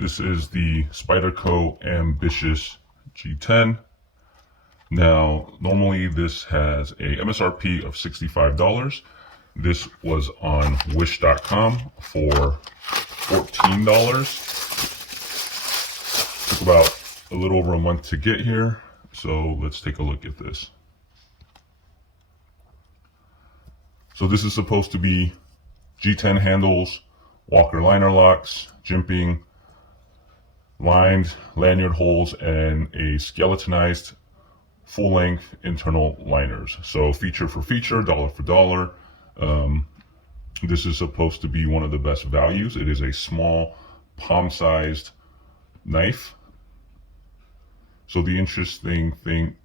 This is the Spyderco Ambitious G10. Now, normally this has a MSRP of $65. This was on wish.com for $14. Took about a little over a month to get here. So let's take a look at this. So this is supposed to be G10 handles, Walker liner locks, jimping, lined lanyard holes, and a skeletonized full-length internal liners. So feature for feature, dollar for dollar. This is supposed to be one of the best values. It is a small palm-sized knife. So the interesting thing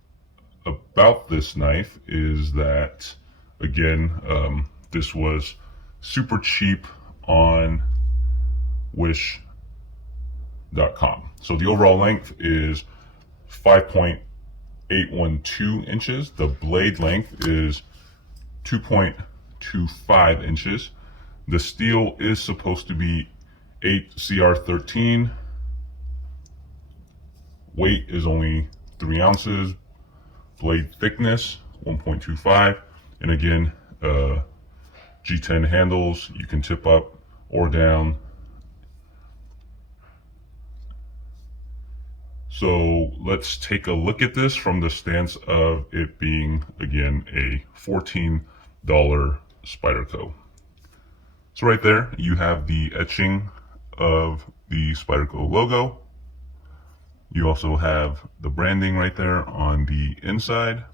about this knife is that, again, this was super cheap on wish.com. So the overall length is 5.812 inches. The blade length is 2.25 inches. The steel is supposed to be 8CR13. Weight is only 3 ounces. Blade thickness 1.25. And again, G10 handles, you can tip up or down. So let's take a look at this from the stance of it being, again, a $14 Spyderco. So right there, you have the etching of the Spyderco logo. You also have the branding right there on the inside.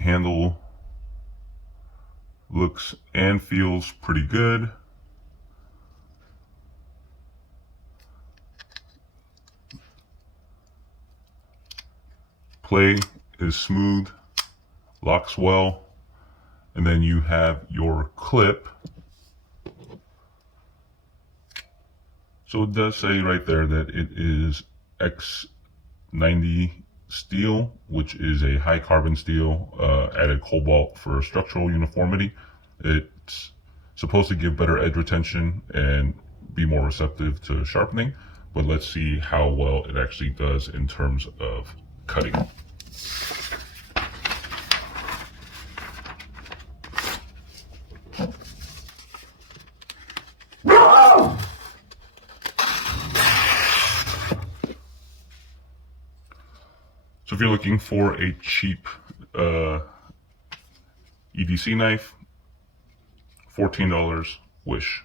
Handle looks and feels pretty good. Play is smooth, locks well, and then you have your clip. So it does say right there that it is X90 steel, which is a high carbon steel, added cobalt for structural uniformity. It's supposed to give better edge retention and be more receptive to sharpening, but let's see how well it actually does in terms of cutting. So if you're looking for a cheap EDC knife, $14, Wish.